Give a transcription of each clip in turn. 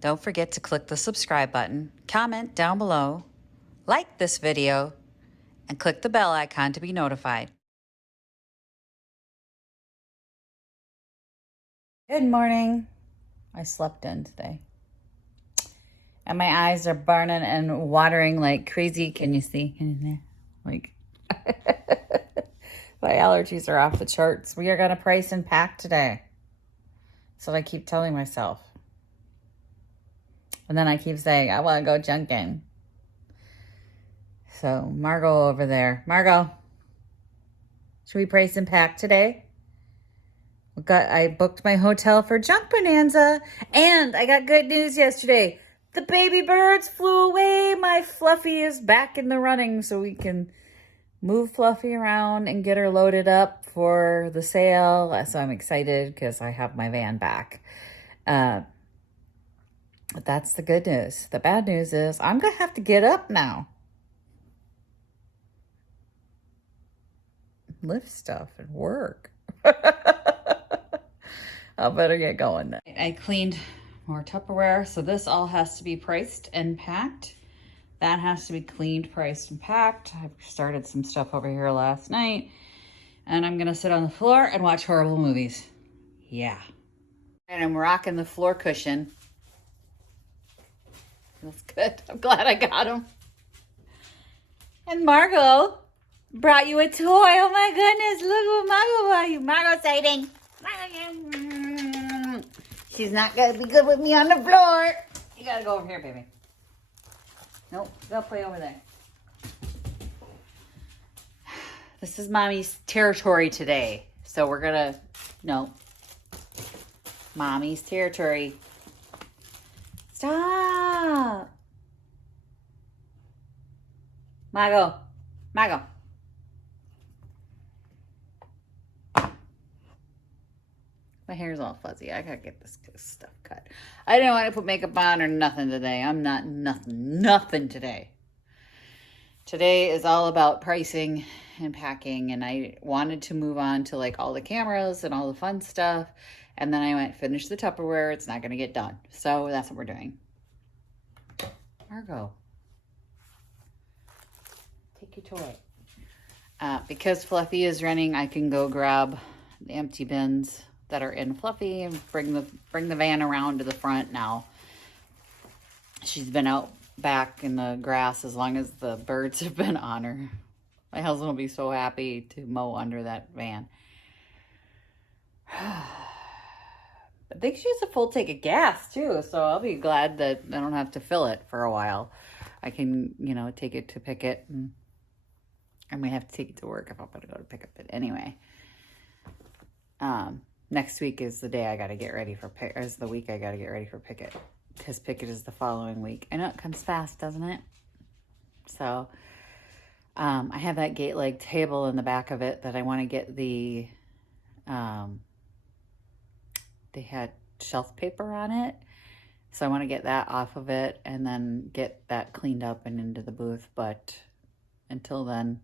Don't forget to click the subscribe button, comment down below, like this video, and click the bell icon to be notified. Good morning. I slept in today. And my eyes are burning and watering like crazy. Can you see? Like, my allergies are off the charts. We are going to price and pack today. That's what I keep telling myself. And then I keep saying, I want to go junking. So, Margot over there. Margot, should we price and pack today? I booked my hotel for Junk Bonanza. And I got good news yesterday. The baby birds flew away. My Fluffy is back in the running, so we can move Fluffy around and get her loaded up for the sale. So I'm excited because I have my van back. But that's the good news. The bad news is I'm going to have to get up now. Lift stuff and work. I better get going then. I cleaned more Tupperware, so this all has to be priced and packed. That has to be cleaned, priced, and packed. I started some stuff over here last night, and I'm gonna sit on the floor and watch horrible movies. Yeah. And I'm rocking the floor cushion. Feels good. I'm glad I got him. And Margot brought you a toy. Oh my goodness, look what Margot brought you. Margot's eating. She's not gonna be good with me on the floor. You gotta go over here, baby. Nope, go play over there. This is Mommy's territory today. So we're gonna, no. Mommy's territory. Stop. Margot. Margot. My hair's all fuzzy. I gotta get this stuff cut. I didn't want to put makeup on or nothing today. I'm not nothing today. Today is all about pricing and packing, and I wanted to move on to like all the cameras and all the fun stuff. And then I went, finish the Tupperware. It's not gonna get done. So that's what we're doing. Margot, take your toy. Because Fluffy is running, I can go grab the empty bins that are in Fluffy and bring the van around to the front now. She's been out back in the grass as long as the birds have been on her. My husband will be so happy to mow under that van. I think she has a full tank of gas too, so I'll be glad that I don't have to fill it for a while. I can, take it to pick it, and I might have to take it to work if I'm gonna go to pick up it anyway. Next week is the day I got to get ready for is the week I got to get ready for Picket, because Picket is the following week. I know it comes fast, doesn't it? So, I have that gate leg table in the back of it that I want to get they had shelf paper on it. So I want to get that off of it and then get that cleaned up and into the booth. But until then,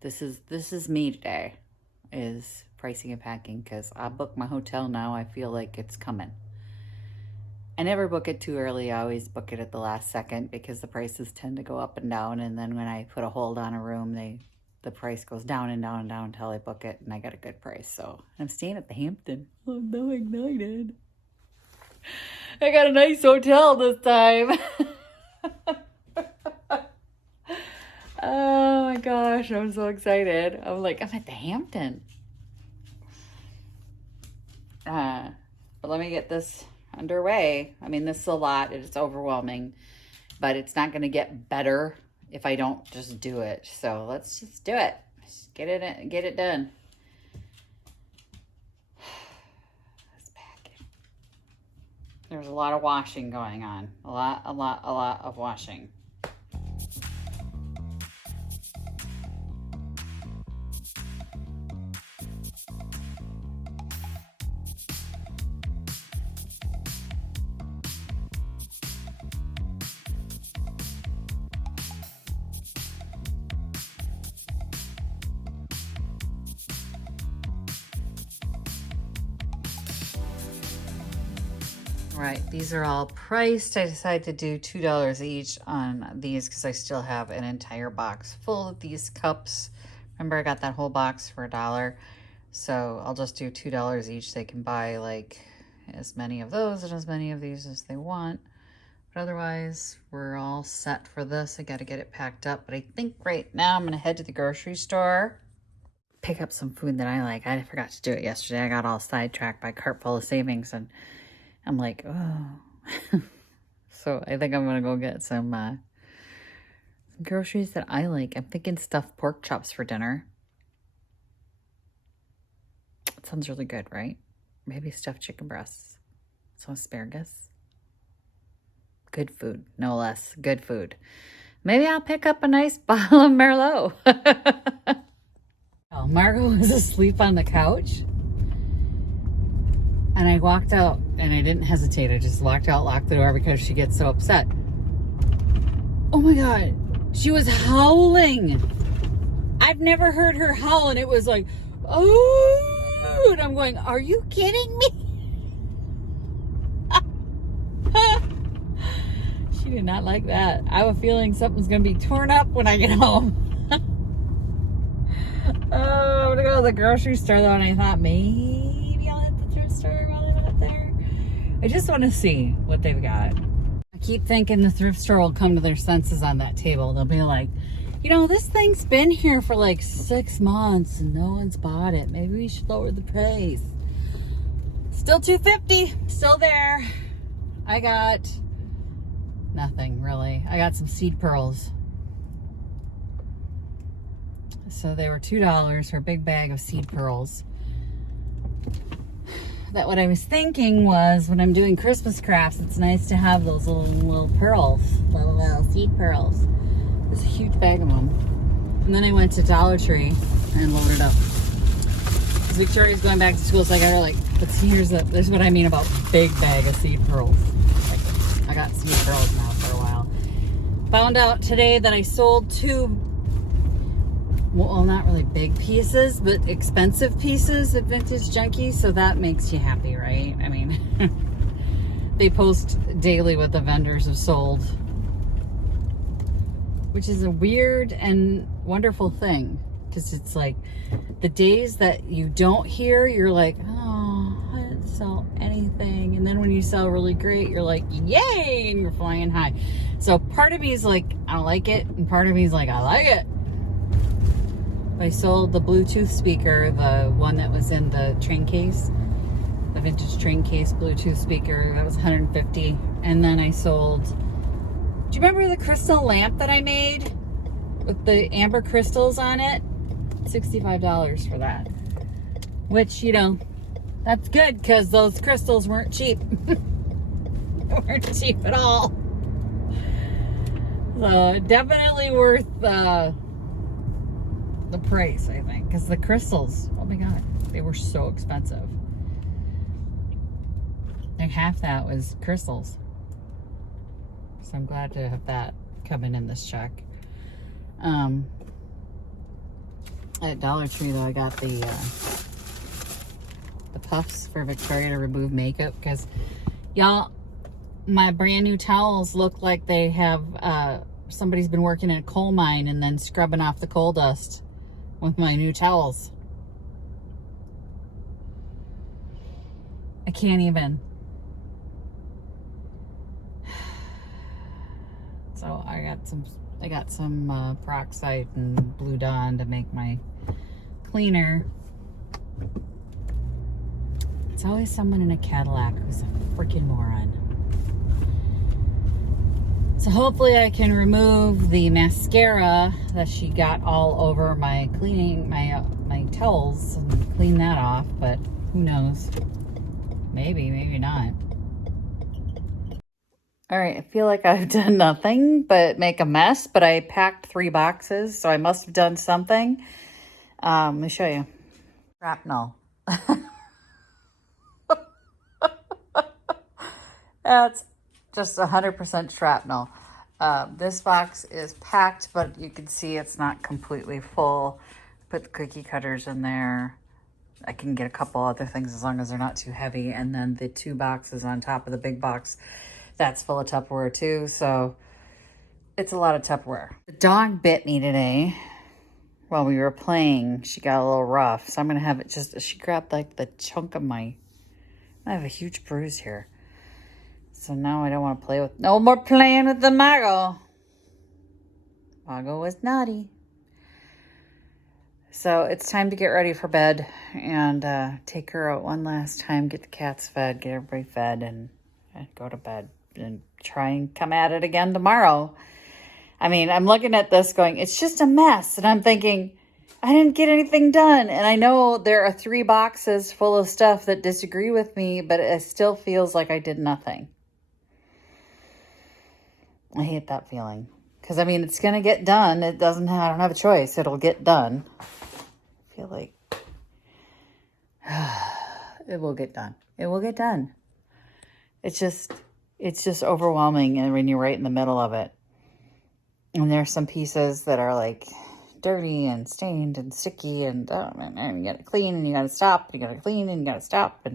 this is me today, is pricing and packing, because I booked my hotel now. I feel like it's coming. I never book it too early. I always book it at the last second because the prices tend to go up and down. And then when I put a hold on a room, the price goes down and down and down until I book it, and I got a good price. So I'm staying at the Hampton. I'm so excited. I got a nice hotel this time. Oh my gosh, I'm so excited. I'm like, I'm at the Hampton. But let me get this underway. I mean, this is a lot. It's overwhelming, but it's not going to get better if I don't just do it. So let's just do it. Just get it done. Let's pack it. There's a lot of washing going on. A lot of washing. All right, these are all priced. I decided to do $2 each on these because I still have an entire box full of these cups. Remember, I got that whole box for $1. So I'll just do $2 each. They can buy like as many of those and as many of these as they want. But otherwise, we're all set for this. I got to get it packed up. But I think right now I'm going to head to the grocery store, pick up some food that I like. I forgot to do it yesterday. I got all sidetracked by Cart Full of Savings, and I'm like, oh. So I think I'm going to go get some groceries that I like. I'm thinking stuffed pork chops for dinner. It sounds really good, right? Maybe stuffed chicken breasts. Some asparagus. Good food, no less. Good food. Maybe I'll pick up a nice bottle of Merlot. Oh, Margot was asleep on the couch. And I walked out, and I didn't hesitate. I just walked out, locked the door because she gets so upset. Oh my God. She was howling. I've never heard her howl, and it was like, oh, and I'm going, are you kidding me? She did not like that. I have a feeling something's going to be torn up when I get home. Oh, I'm going to go to the grocery store, though, and I thought maybe I'll hit the thrift store while I'm up there. I just want to see what they've got. I keep thinking the thrift store will come to their senses on that table. They'll be like, you know, this thing's been here for like 6 months and no one's bought it. Maybe we should lower the price. Still $2.50, still there. I got nothing really. I got some seed pearls. So they were $2 for a big bag of seed pearls. That what I was thinking was when I'm doing Christmas crafts, it's nice to have those little pearls, little seed pearls. There's a huge bag of them. And then I went to Dollar Tree and loaded up. Because Victoria's going back to school, so I got her like, but see, this is what I mean about big bag of seed pearls. Like, I got seed pearls now for a while. Found out today that I sold 2, well, not really big pieces, but expensive pieces at Vintage Junkie, so that makes you happy, right? I mean, they post daily what the vendors have sold, which is a weird and wonderful thing, because it's like the days that you don't hear, you're like, oh, I didn't sell anything, and then when you sell really great, you're like, yay, and you're flying high. So part of me is like, I don't like it, and part of me is like, I like it. I sold the Bluetooth speaker, the one that was in the train case, the vintage train case Bluetooth speaker. That was $150. And then I sold, do you remember the crystal lamp that I made with the amber crystals on it? $65 for that. Which, you know, that's good because those crystals weren't cheap. They weren't cheap at all. So definitely worth the price, I think, because the crystals, oh my God, they were so expensive. Like half that was crystals. So I'm glad to have that coming in this check. At Dollar Tree though, I got the puffs for Victoria to remove makeup, because y'all, my brand new towels look like they have somebody's been working in a coal mine and then scrubbing off the coal dust with my new towels. I can't even. So I got some peroxide and Blue Dawn to make my cleaner. It's always someone in a Cadillac who's a freaking moron. So hopefully I can remove the mascara that she got all over my cleaning, my towels, and clean that off, but who knows? Maybe, maybe not. All right, I feel like I've done nothing but make a mess, but I packed 3 boxes, so I must have done something. Let me show you. Shrapnel. That's just 100% shrapnel. This box is packed, but you can see it's not completely full. Put the cookie cutters in there. I can get a couple other things as long as they're not too heavy. And then the 2 boxes on top of the big box, that's full of Tupperware too. So it's a lot of Tupperware. The dog bit me today while we were playing. She got a little rough. So I'm going to have it just, she grabbed like the chunk of I have a huge bruise here. So now I don't want to play with, no more playing with the Mago. Mago was naughty. So it's time to get ready for bed and take her out one last time, get the cats fed, get everybody fed, and go to bed and try and come at it again tomorrow. I mean, I'm looking at this going, it's just a mess. And I'm thinking, I didn't get anything done. And I know there are 3 boxes full of stuff that disagree with me, but it still feels like I did nothing. I hate that feeling. Because, I mean, it's going to get done. I don't have a choice. It'll get done. I feel like it will get done. It will get done. It's just overwhelming, and when you're right in the middle of it. And there's some pieces that are like dirty and stained and sticky, and you gotta clean and you gotta stop. You gotta clean and you gotta stop.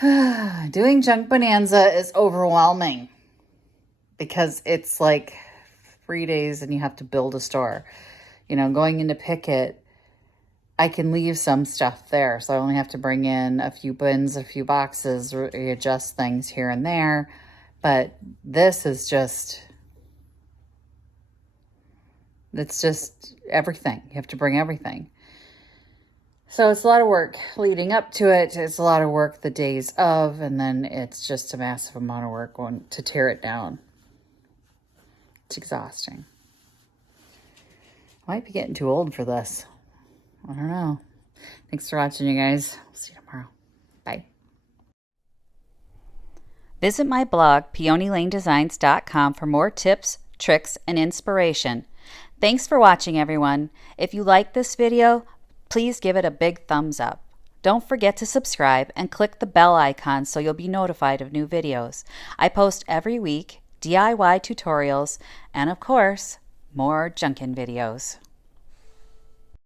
And doing Junk Bonanza is overwhelming because it's like 3 days and you have to build a store. You know, going into Picket, I can leave some stuff there. So I only have to bring in a few bins, a few boxes, readjust things here and there. But this is it's just everything. You have to bring everything. So it's a lot of work leading up to it. It's a lot of work the days of, and then it's just a massive amount of work going to tear it down. It's exhausting. I might be getting too old for this. I don't know. Thanks for watching, you guys. We'll see you tomorrow. Bye. Visit my blog, peonylanedesigns.com, for more tips, tricks, and inspiration. Thanks for watching, everyone. If you like this video, please give it a big thumbs up. Don't forget to subscribe and click the bell icon so you'll be notified of new videos. I post every week DIY tutorials and, of course, more junkin' videos.